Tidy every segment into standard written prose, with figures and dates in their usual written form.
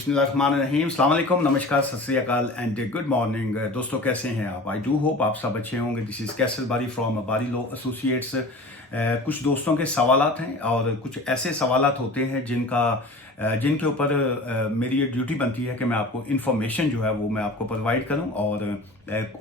बिस्मिल्लाहिर्रहमानिर्रहीम, अस्सलाम वालेकुम, नमस्कार, सत श्री अकाल एंड गुड मॉर्निंग। दोस्तों, कैसे हैं आप? आई डू होप आप सब अच्छे होंगे। दिस इज़ कैसल बारी फ्रॉम बारी लॉ एसोसिएट्स। कुछ दोस्तों के सवालात हैं और कुछ ऐसे सवालात होते हैं जिनके ऊपर मेरी ये ड्यूटी बनती है कि मैं आपको इन्फॉर्मेशन जो है वो मैं आपको प्रोवाइड करूं। और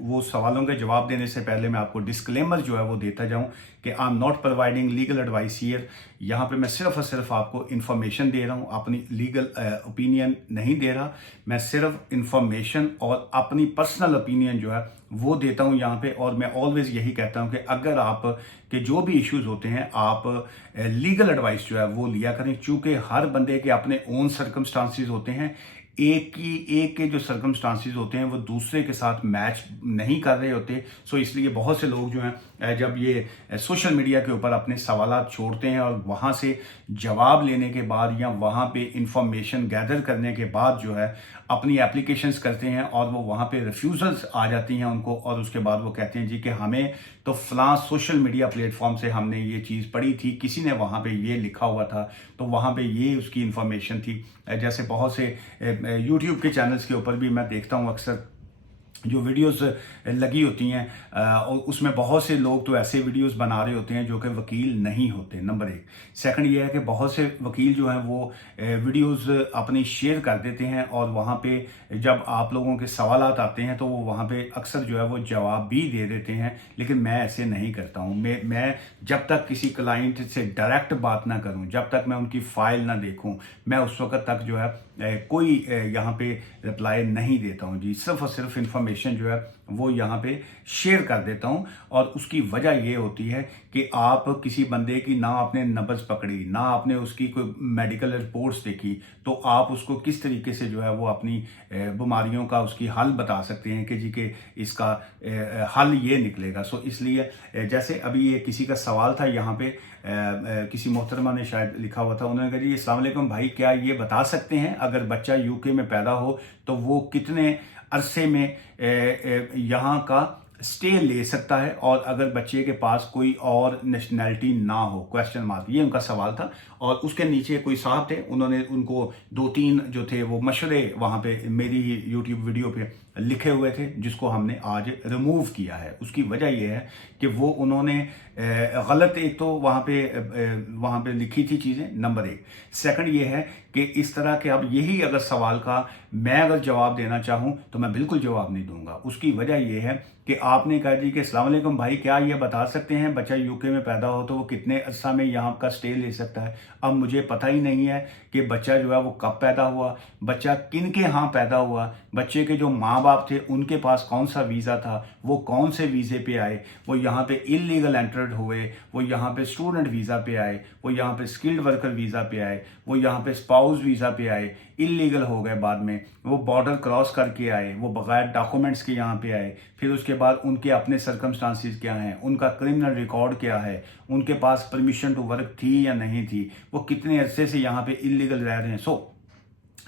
वो सवालों के जवाब देने से पहले मैं आपको डिस्क्लेमर जो है वो देता जाऊं कि I am not providing legal advice here. यहाँ पे मैं सिर्फ और सिर्फ आपको इन्फॉर्मेशन दे रहा हूँ, अपनी लीगल ओपिनियन नहीं दे रहा। मैं सिर्फ इन्फॉर्मेशन और अपनी पर्सनल ओपिनियन जो है वो देता हूँ यहाँ पे। और मैं ऑलवेज यही कहता हूँ कि अगर आप के जो भी इश्यूज होते हैं आप लीगल एडवाइस जो है वो लिया करें, चूंकि हर बंदे के अपने ओन सर्कमस्टांसिस होते हैं। एक के जो सर्कमस्टांसिस होते हैं वो दूसरे के साथ मैच नहीं कर रहे होते। सो इसलिए बहुत से लोग जो हैं जब ये सोशल मीडिया के ऊपर अपने सवालात छोड़ते हैं और वहाँ से जवाब लेने के बाद या वहाँ पे इंफॉर्मेशन गैदर करने के बाद जो है अपनी एप्लीकेशंस करते हैं और वो वहाँ पे रिफ्यूजल्स आ जाती हैं उनको, और उसके बाद वो कहते हैं जी कि हमें तो फलां सोशल मीडिया प्लेटफॉर्म से हमने ये चीज़ पढ़ी थी, किसी ने वहाँ पे ये लिखा हुआ था, तो वहाँ पे ये उसकी इन्फॉर्मेशन थी। जैसे बहुत से यूट्यूब के चैनल्स के ऊपर भी मैं देखता हूँ अक्सर जो वीडियोस लगी होती हैं और उसमें बहुत से लोग तो ऐसे वीडियोस बना रहे होते हैं जो कि वकील नहीं होते, नंबर एक। सेकंड ये है कि बहुत से वकील जो हैं वो वीडियोस अपनी शेयर कर देते हैं और वहाँ पे जब आप लोगों के सवालात आते हैं तो वो वहाँ पे अक्सर जो है वो जवाब भी दे देते हैं। लेकिन मैं ऐसे नहीं करता हूँ। मैं जब तक किसी क्लाइंट से डायरेक्ट बात ना करूँ, जब तक मैं उनकी फाइल ना देखूँ, मैं उस वक्त तक जो है कोई यहाँ पे रिप्लाई नहीं देता हूँ जी। सिर्फ और सिर्फ इन्फॉर्मेशन जो है वो यहाँ पे शेयर कर देता हूँ। और उसकी वजह ये होती है कि आप किसी बंदे की ना आपने नब्ज पकड़ी, ना आपने उसकी कोई मेडिकल रिपोर्ट्स देखी, तो आप उसको किस तरीके से जो है वो अपनी बीमारियों का उसकी हल बता सकते हैं कि जी कि इसका हल ये निकलेगा। सो इसलिए जैसे अभी ये किसी का सवाल था यहाँ पे, किसी मोहतरमा ने शायद लिखा हुआ था, उन्होंने कहा जी अस्सलाम वालेकुम भाई, क्या ये बता सकते हैं अगर बच्चा यूके में पैदा हो तो वो कितने अरसे में यहाँ का स्टे ले सकता है, और अगर बच्चे के पास कोई और नेशनैलिटी ना हो, क्वेश्चन मार्क, ये उनका सवाल था। और उसके नीचे कोई साहब थे, उन्होंने उनको दो तीन जो थे वो मशवरे वहाँ पे मेरी ही यूट्यूब वीडियो पे लिखे हुए थे, जिसको हमने आज रिमूव किया है। उसकी वजह यह है कि वो उन्होंने गलत एक तो वहाँ पे लिखी थी चीज़ें, नंबर एक। सेकंड ये है कि इस तरह के अब यही अगर सवाल का मैं अगर जवाब देना चाहूँ तो मैं बिल्कुल जवाब नहीं दूंगा। उसकी वजह यह है कि आपने कहा जी कि अस्सलाम वालेकुम भाई, क्या ये बता सकते हैं बच्चा यूके में पैदा हो तो वो कितने अरसा में यहाँ का स्टे ले सकता है। अब मुझे पता ही नहीं है कि बच्चा जो है वो कब पैदा हुआ, बच्चा किन के यहाँ पैदा हुआ, बच्चे के जो माँ बाप थे उनके पास कौन सा वीज़ा था, वो कौन से वीज़े पे आए, वो यहाँ पे इलीगल एंटर्ड हुए, वो यहाँ पे स्टूडेंट वीज़ा पे आए, वो यहाँ पे स्किल्ड वर्कर वीज़ा पे आए, वो यहाँ पे स्पाउस वीज़ा पे आए, इलीगल हो गए, बाद में वो बॉर्डर क्रॉस करके आए, वो बगैर डॉक्यूमेंट्स के यहाँ पे आए, फिर उसके बाद उनके अपने सर्कमस्टांसिस क्या हैं, उनका क्रिमिनल रिकॉर्ड क्या है, उनके पास परमिशन टू वर्क थी या नहीं थी, वो कितने अरसे से यहाँ पे इलीगल रह रहे हैं। सो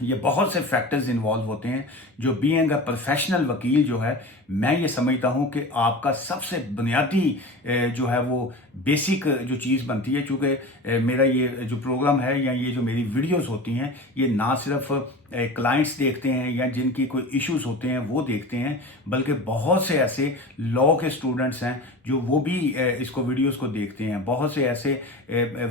ये बहुत से फैक्टर्स इन्वॉल्व होते हैं जो बीइंग अ प्रोफेशनल वकील जो है, मैं ये समझता हूँ कि आपका सबसे बुनियादी जो है वो बेसिक जो चीज़ बनती है। चूँकि मेरा ये जो प्रोग्राम है या ये जो मेरी वीडियोस होती हैं, ये ना सिर्फ क्लाइंट्स देखते हैं या जिनकी कोई इश्यूज होते हैं वो देखते हैं, बल्कि बहुत से ऐसे लॉ के स्टूडेंट्स हैं जो वो भी इसको वीडियोस को देखते हैं। बहुत से ऐसे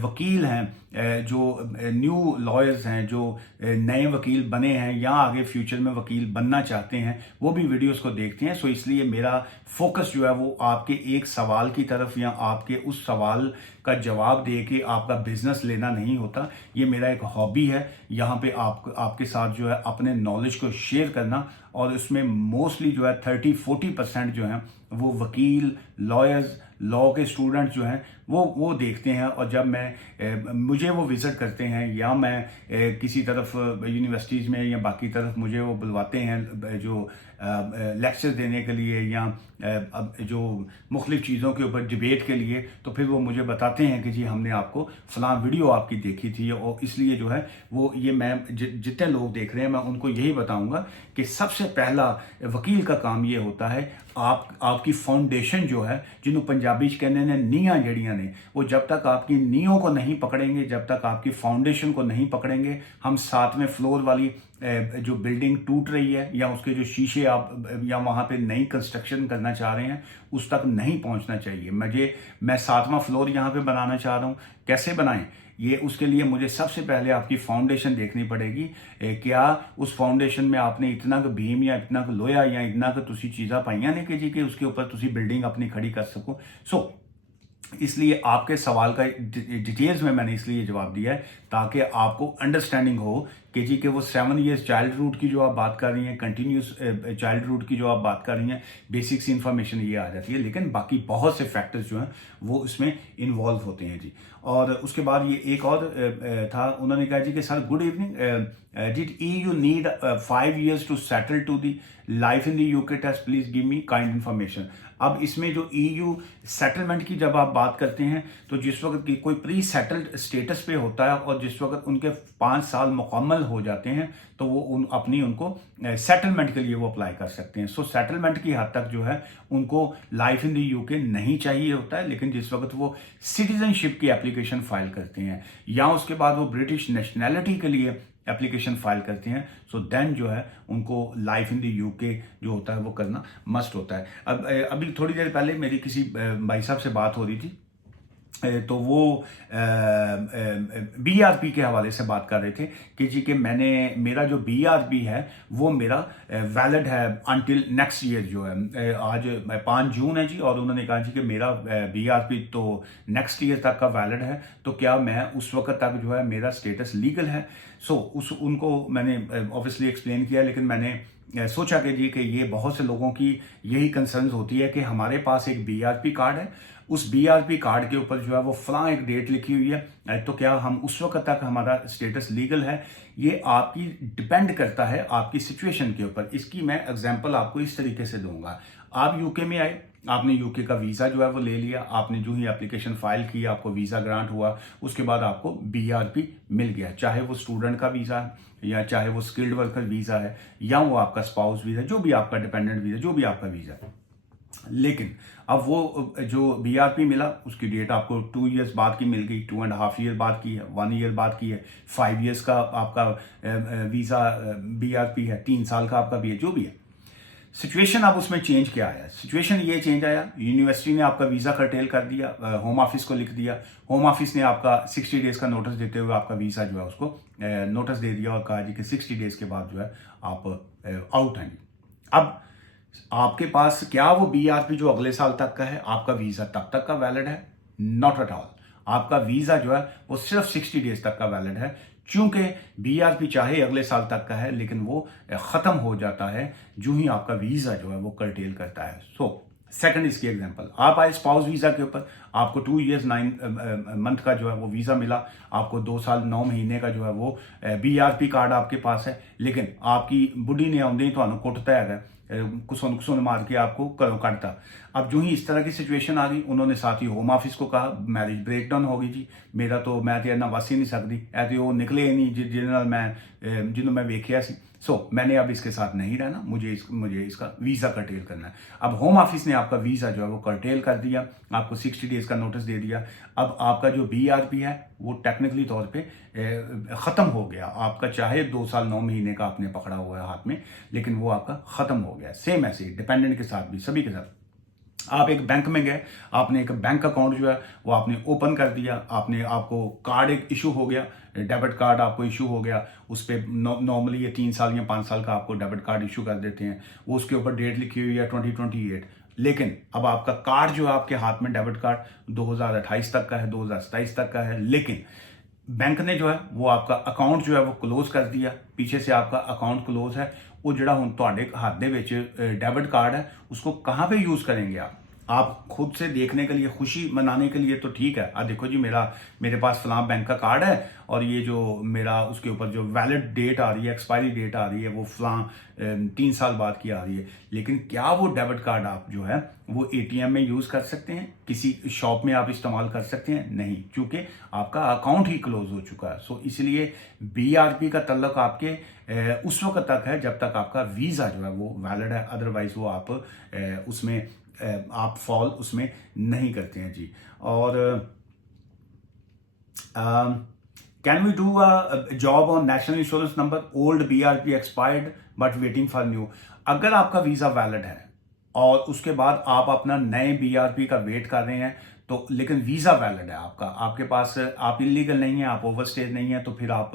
वकील हैं जो न्यू लॉयर्स हैं, जो नए वकील बने हैं या आगे फ्यूचर में वकील बनना चाहते हैं, वो भी वीडियोस को देखते हैं। सो इसलिए मेरा फोकस जो है वो आपके एक सवाल की तरफ या आपके उस सवाल का जवाब दे के आपका बिजनेस लेना नहीं होता। ये मेरा एक हॉबी है, यहाँ पे आपके साथ जो है अपने नॉलेज को शेयर करना। और उसमें मोस्टली जो है 30-40% जो है वो वकील, लॉयर्स, लॉ के स्टूडेंट्स जो हैं वो देखते हैं। और जब मुझे वो विज़िट करते हैं या मैं किसी तरफ यूनिवर्सिटीज़ में या बाकी तरफ मुझे वो बुलवाते हैं जो लेक्चर देने के लिए या जो मुख्तलिफ चीज़ों के ऊपर डिबेट के लिए, तो फिर वो मुझे बताते हैं कि जी हमने आपको फलां वीडियो आपकी देखी थी। और इसलिए जो है वो ये मैं जितने लोग देख रहे हैं मैं उनको यही बताऊंगा कि सबसे पहला वकील का काम ये होता है, आपकी फाउंडेशन जो है, जिन्होंने पंजाबी च कहने ने नींहां जड़ियां बने, वो जब तक आपकी नींवों को नहीं पकड़ेंगे, जब तक आपकी फाउंडेशन को नहीं पकड़ेंगे, हम 7वें फ्लोर वाली जो बिल्डिंग टूट रही है या उसके जो शीशे आप या वहाँ पे नई कंस्ट्रक्शन करना चाह रहे हैं उस तक नहीं पहुँचना चाहिए। मैं 7वां फ्लोर यहाँ पे बनाना चाह रहा हूँ, कैसे बनाएं ये, उसके लिए मुझे सबसे पहले आपकी फाउंडेशन देखनी पड़ेगी। क्या उस फाउंडेशन में आपने इतना क भीम या इतना क लोया या इतना क तुसी चीज़ां पाइयां ने कि उसके ऊपर तुसी बिल्डिंग अपनी खड़ी कर सको। इसलिए आपके सवाल का डिटेल्स में मैंने इसलिए जवाब दिया है ताकि आपको अंडरस्टैंडिंग हो कि वो 7 ईयर्स चाइल्ड रूट की जो आप बात कर रही हैं, कंटिन्यूस चाइल्ड रूट की जो आप बात कर रही हैं, बेसिक्स इन्फॉर्मेशन ये आ जाती है, लेकिन बाकी बहुत से फैक्टर्स जो हैं वो इसमें इन्वॉल्व होते हैं जी। और उसके बाद ये एक और था, उन्होंने कहा जी कि sir good evening, did EU need 5 years to settle to the life in the UK test, please give me kind information. अब इसमें जो EU सेटलमेंट की जब आप बात करते हैं तो जिस वक्त की कोई प्री सेटल्ड स्टेटस पे होता है और जिस वक्त उनके 5 साल मुकम्मल हो जाते हैं तो वो उनको सेटलमेंट के लिए वो अप्लाई कर सकते हैं। सो सेटलमेंट की हद तक जो है उनको लाइफ इन द UK नहीं चाहिए होता है, लेकिन जिस वक्त वो सिटीजनशिप की एप्लीकेशन फाइल करते हैं या उसके बाद वो ब्रिटिश नेशनैलिटी के लिए एप्लीकेशन फाइल करते हैं, सो देन जो है उनको लाइफ इन द UK जो होता है वो करना मस्ट होता है। अब अभी थोड़ी देर पहले मेरी किसी भाई साहब से बात हो रही थी तो वो BRP के हवाले से बात कर रहे थे कि मेरा जो BRP है वो मेरा वैलिड है अनटिल नेक्स्ट ईयर जो है, आज 5 जून है जी, और उन्होंने कहा जी कि मेरा BRP तो नेक्स्ट ईयर तक का वैलिड है, तो क्या मैं उस वक्त तक जो है मेरा स्टेटस लीगल है। उनको मैंने ऑब्वियसली एक्सप्लेन किया, लेकिन मैंने सोचा कि ये बहुत से लोगों की यही कंसर्न्स होती है कि हमारे पास एक BRP कार्ड है, उस BRP कार्ड के ऊपर जो है वो फलां एक डेट लिखी हुई है, तो क्या हम उस वक्त तक हमारा स्टेटस लीगल है। ये आपकी डिपेंड करता है आपकी सिचुएशन के ऊपर। इसकी मैं एग्जांपल आपको इस तरीके से दूंगा। आप UK में आए, आपने UK का वीज़ा जो है वो ले लिया, आपने जो ही एप्लीकेशन फाइल की आपको वीज़ा ग्रांट हुआ, उसके बाद आपको BRP मिल गया, चाहे वो स्टूडेंट का वीज़ा है या चाहे वो स्किल्ड वर्कर वीज़ा है या वो आपका स्पाउस वीज़ा, जो भी आपका डिपेंडेंट वीज़ा, जो भी आपका वीज़ा है। लेकिन अब वो जो BRP मिला उसकी डेट आपको 2 ईयर्स बाद की मिल गई, 2.5 ईयर बाद की है, 1 ईयर बाद की है, 5 ईयर्स का आपका वीज़ा BRP है, 3 साल का आपका भी है, जो भी है। सिचुएशन अब उसमें चेंज क्या आया? सिचुएशन ये चेंज आया, यूनिवर्सिटी ने आपका वीज़ा कर्टेल कर दिया, होम ऑफिस को लिख दिया, होम ऑफिस ने आपका 60 डेज का नोटिस देते हुए आपका वीज़ा जो है उसको नोटिस दे दिया और कहा जी कि 60 डेज के बाद जो है आप आउट हैं। अब आपके पास क्या वो BRP जो अगले साल तक का है, आपका वीज़ा तब तक का वैलिड है? Not at all. आपका वीज़ा जो है वो सिर्फ 60 डेज तक का वैलिड है, क्योंकि BRP चाहे अगले साल तक का है लेकिन वो ख़त्म हो जाता है जो ही आपका वीज़ा जो है वो कर्टेल करता है। सेकंड इसकी एग्जांपल, आप आए स्पाउस वीज़ा के ऊपर, आपको 2 ईयर्स 9 मंथ का जो है वो वीज़ा मिला, आपको 2 साल 9 महीने का जो है वो BRP कार्ड आपके पास है, लेकिन आपकी बुढ़ी ने आउंदे ही तुहानू कुटता है, कुसन मार के आपको घरों कटता। अब जो ही इस तरह की सिचुएशन आ गई, उन्होंने साथ ही होम ऑफिस को कहा मैरिज ब्रेकडाउन हो गई जी, मेरा तो मैं तो वस ही नहीं सकती, ऐ तो वो निकले ही नहीं जिन्होंने मैं वेखिया सी। मैंने अब इसके साथ नहीं रहना, मुझे इसका वीज़ा कर्टेल करना है। अब होम ऑफिस ने आपका वीज़ा जो है वो कर्टेल कर दिया, आपको 60 डेज का नोटिस दे दिया। अब आपका जो BRP है वो टेक्निकली तौर पे ख़त्म हो गया, आपका चाहे 2 साल 9 महीने का आपने पकड़ा हुआ है हाथ में, लेकिन वो आपका ख़त्म हो गया। सेम ऐसे ही डिपेंडेंट के साथ भी, सभी के साथ। आप एक बैंक में गए, आपने एक बैंक अकाउंट जो है वो आपने ओपन कर दिया, आपको कार्ड एक इशू हो गया, डेबिट कार्ड आपको इशू हो गया, उस पर नॉर्मली ये 3 साल या 5 साल का आपको डेबिट कार्ड इशू कर देते हैं, वो उसके ऊपर डेट लिखी हुई है 2028, लेकिन अब आपका कार्ड जो है आपके हाथ में डेबिट कार्ड 2028 तक का है, 2027 तक का है, लेकिन बैंक ने जो है वो आपका अकाउंट जो है वो क्लोज कर दिया, पीछे से आपका अकाउंट क्लोज है। वो जड़ा हुण तुहाडे हाथ दे विच डेबिट कार्ड है, उसको कहाँ पे यूज करेंगे आप खुद से देखने के लिए, खुशी मनाने के लिए तो ठीक है, देखो जी मेरे पास फलां बैंक का कार्ड है और ये जो मेरा उसके ऊपर जो वैलिड डेट आ रही है, एक्सपायरी डेट आ रही है, वो फलां 3 साल बाद की आ रही है, लेकिन क्या वो डेबिट कार्ड आप जो है वो ATM में यूज कर सकते हैं, किसी शॉप में आप इस्तेमाल कर सकते हैं? नहीं, क्योंकि आपका अकाउंट ही क्लोज हो चुका है। इसलिए BRP का तल्लक आपके उस वक्त तक है जब तक आपका वीज़ा जो है वो वैलिड है, अदरवाइज वो आप उसमें आप फॉल उसमें नहीं करते हैं जी। और can we do a job on national insurance number, old BRP expired but waiting for new. अगर आपका वीज़ा वैलिड है और उसके बाद आप अपना नए BRP का वेट कर रहे हैं, तो लेकिन वीज़ा वैलिड है आपका, आपके पास, आप इलीगल नहीं है, आप ओवरस्टेज नहीं है, तो फिर आप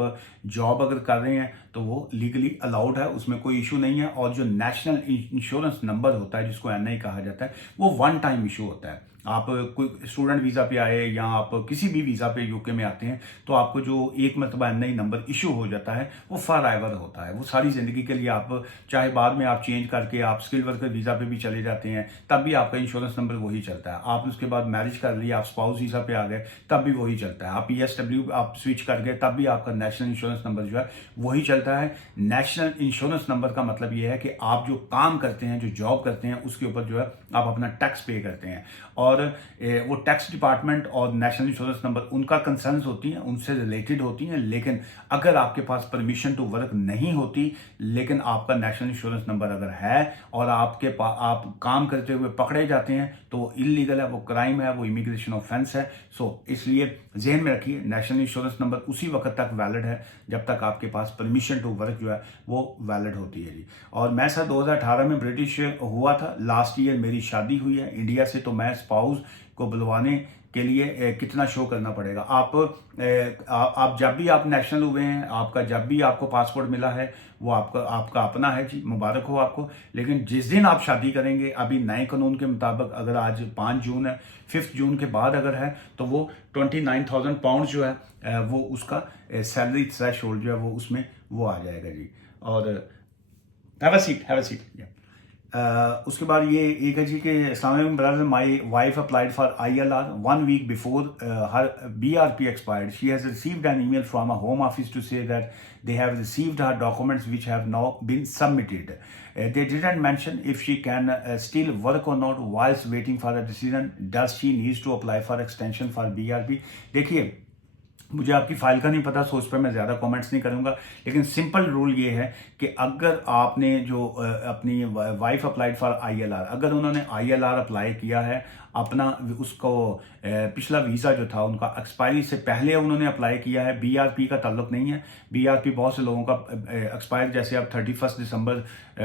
जॉब अगर कर रहे हैं तो वो लीगली अलाउड है, उसमें कोई इशू नहीं है। और जो नेशनल इंश्योरेंस नंबर होता है, जिसको NI कहा जाता है, वो वन टाइम इशू होता है। आप कोई स्टूडेंट वीज़ा पे आए या आप किसी भी वीज़ा पे यूके में आते हैं, तो आपको जो एक मरतबा NI नंबर इशू हो जाता है वो फॉर एवर होता है, वो सारी ज़िंदगी के लिए। आप चाहे बाद में आप चेंज करके आप स्किल्ड वर्कर वीज़ा पे भी चले जाते हैं, तब भी आपका इंश्योरेंस नंबर वही चलता है। आप उसके बाद मैरिज कर लिया, आप स्पाउस वीज़ा पे आ गए, तब भी वही चलता है। आप PSW आप स्विच कर गए, तब भी आपका नेशनल इंश्योरेंस नंबर जो है वही चलता है। नेशनल इंश्योरेंस नंबर का मतलब ये है कि आप जो काम करते हैं, जो जॉब करते हैं, उसके ऊपर जो है आप अपना टैक्स पे करते हैं, और वो टैक्स डिपार्टमेंट और नेशनल इंश्योरेंस नंबर उनका कंसर्न्स होती हैं, उनसे रिलेटेड होती हैं। लेकिन अगर आपके पास परमिशन टू वर्क नहीं होती, लेकिन आपका नेशनल इंश्योरेंस नंबर अगर है और आप काम करते हुए पकड़े जाते हैं, तो वो इलीगल है, वो क्राइम है, वो इमिग्रेशन ऑफेंस है। सो इसलिए जहन में रखिए, नेशनल इंश्योरेंस नंबर उसी वक्त तक वैलिड है जब तक आपके पास परमिशन टू वर्क जो है वो वैलिड होती है जी। और मैं सर 2018 में ब्रिटिश हुआ था, लास्ट ईयर मेरी शादी हुई है इंडिया से, तो मैं स्पाउस को बुलवाने के लिए कितना शो करना पड़ेगा। आप जब भी आप नेशनल हुए हैं, आपका जब भी आपको पासपोर्ट मिला है, वो आपका अपना है जी, मुबारक हो आपको। लेकिन जिस दिन आप शादी करेंगे, अभी नए कानून के मुताबिक अगर आज 5 जून है, 5 जून के बाद अगर है, तो वो 29,000 पाउंड जो है वो उसका सैलरी थ्रेश होल्ड जो है वो उसमें वो आ जाएगा जी। और हैव अ सीट। उसके बाद ये एक है जी कि अस्सलाम brother, my wife applied for ILR 1 week before her BRP expired. She has received an email from a home office to say that they have received her documents which have now been submitted. They didn't mention if she can still work or not whilst waiting for a decision. Does she needs to apply for extension for BRP? देखिए, मुझे आपकी file का नहीं पता, सो उस पर मैं ज़्यादा कमेंट्स नहीं करूंगा। लेकिन सिंपल रूल ये है कि अगर आपने जो अपनी वाइफ अप्लाइड फॉर ILR, अगर उन्होंने ILR अप्लाई किया है, अपना उसको पिछला वीज़ा जो था उनका एक्सपायरी से पहले उन्होंने अप्लाई किया है, BRP का ताल्लुक नहीं है। BRP बहुत से लोगों का एक्सपायर, जैसे अब 31 दिसंबर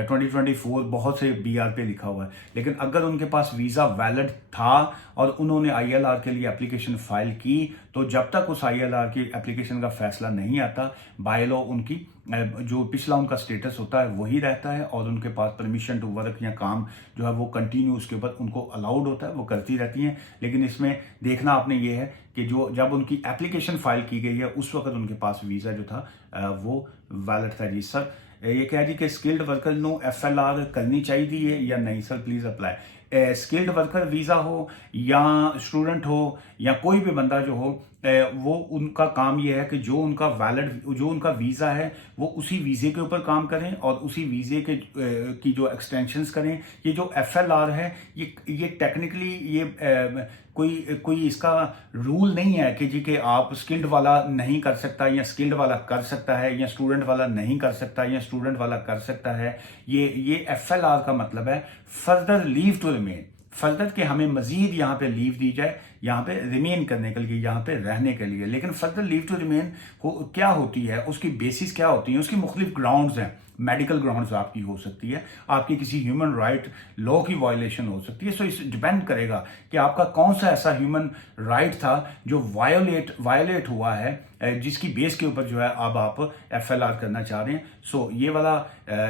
2024 बहुत से BRP लिखा हुआ है। लेकिन अगर उनके पास वीज़ा वैलिड था और उन्होंने ILR के लिए एप्लीकेशन फाइल की, तो जब तक उस ILR की एप्लीकेशन का फैसला नहीं आता, बाय लॉ उनकी जो पिछला उनका स्टेटस होता है वही रहता है, और उनके पास परमिशन टू वर्क या काम जो है वो कंटिन्यू उसके ऊपर उनको अलाउड होता है, वो करती रहती हैं। लेकिन इसमें देखना आपने ये है कि जो जब उनकी एप्लीकेशन फाइल की गई है, उस वक्त उनके पास वीज़ा जो था वो वैलिड था जी। सर ये कह रही कि स्किल्ड वर्कर नो FLR करनी चाहिए या नहीं? Sir please apply. Skilled worker visa हो या स्टूडेंट हो या कोई भी बंदा जो हो, वो उनका काम ये है कि जो उनका वीज़ा है वो उसी वीज़े के ऊपर काम करें और उसी वीज़े के की जो एक्सटेंशंस करें। ये जो FLR है, ये टेक्निकली ये कोई इसका रूल नहीं है कि जी कि आप स्किल्ड वाला नहीं कर सकता या स्किल्ड वाला कर सकता है, या स्टूडेंट वाला नहीं कर सकता या स्टूडेंट वाला कर सकता है। ये FLR का मतलब है further leave to remain, further के हमें मजीद यहाँ पे लीव दी जाए, यहाँ पे रिमेन करने के लिए, यहाँ पे रहने के लिए। लेकिन फर्दर लीव टू रिमेन क्या होती है, उसकी बेसिस क्या होती है, उसकी मुख्तलिफ ग्राउंड्स हैं। मेडिकल ग्राउंड्स आपकी हो सकती है, आपकी किसी ह्यूमन राइट लॉ की वायलेशन हो सकती है। सो इस डिपेंड करेगा कि आपका कौन सा ऐसा ह्यूमन राइट था जो वायलेट हुआ है, जिसकी बेस के ऊपर जो है अब आप FLR करना चाह रहे हैं। सो ये वाला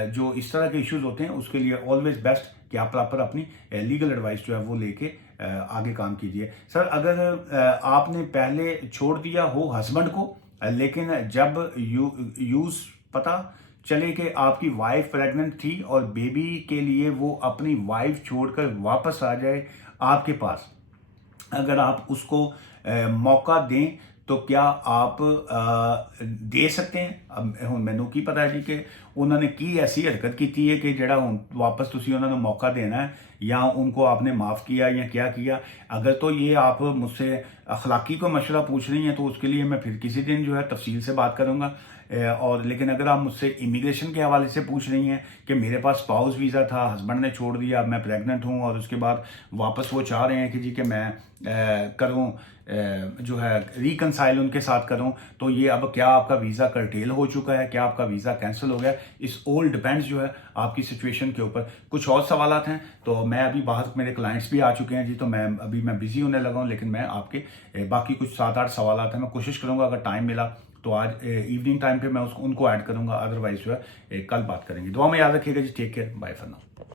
जो इस तरह के इश्यूज होते हैं, उसके लिए ऑलवेज बेस्ट कि आप प्रॉपर अपनी लीगल एडवाइस जो है वो लेके आगे काम कीजिए। सर अगर आपने पहले छोड़ दिया हो हस्बैंड को, लेकिन जब यूज पता चले कि आपकी वाइफ प्रेग्नेंट थी और बेबी के लिए वो अपनी वाइफ छोड़कर वापस आ जाए आपके पास, अगर आप उसको मौका दें तो क्या आप दे सकते हैं? अब ਹੁਣ ਮੈਨੂੰ ਕੀ पता है जी कि उन्होंने की ऐसी हरकत की है कि जड़ा वापस तुसी उन्होंने मौका देना है, या उनको आपने माफ़ किया या क्या किया? अगर तो ये आप मुझसे अखलाकी को मशवरा पूछ रही हैं, तो उसके लिए मैं फिर किसी दिन जो है तफसील से बात करूंगा। और लेकिन अगर आप मुझसे इमिग्रेशन के हवाले से पूछ रही हैं कि मेरे पास स्पाउस वीज़ा था, हस्बैंड ने छोड़ दिया, मैं प्रेग्नेंट हूँ और उसके बाद वापस वो चाह रहे हैं कि जी कि मैं करूँ जो है रिकनसाइल उनके साथ करूं, तो ये अब क्या आपका वीज़ा कर्टेल हो चुका है, क्या आपका वीज़ा कैंसिल हो गया, इस ऑल डिपेंड्स जो है आपकी सिचुएशन के ऊपर। कुछ और सवालात हैं तो मैं अभी बाहर, मेरे क्लाइंट्स भी आ चुके हैं जी, तो मैं बिजी होने लगा हूं, लेकिन मैं आपके बाकी कुछ 7-8 सवालात हैं, मैं कोशिश करूंगा अगर टाइम मिला तो आज इवनिंग टाइम पे मैं उनको ऐड करूंगा, अदरवाइज जो है कल बात करेंगे। दुआ में याद रखिएगा जी। Take care, bye for now.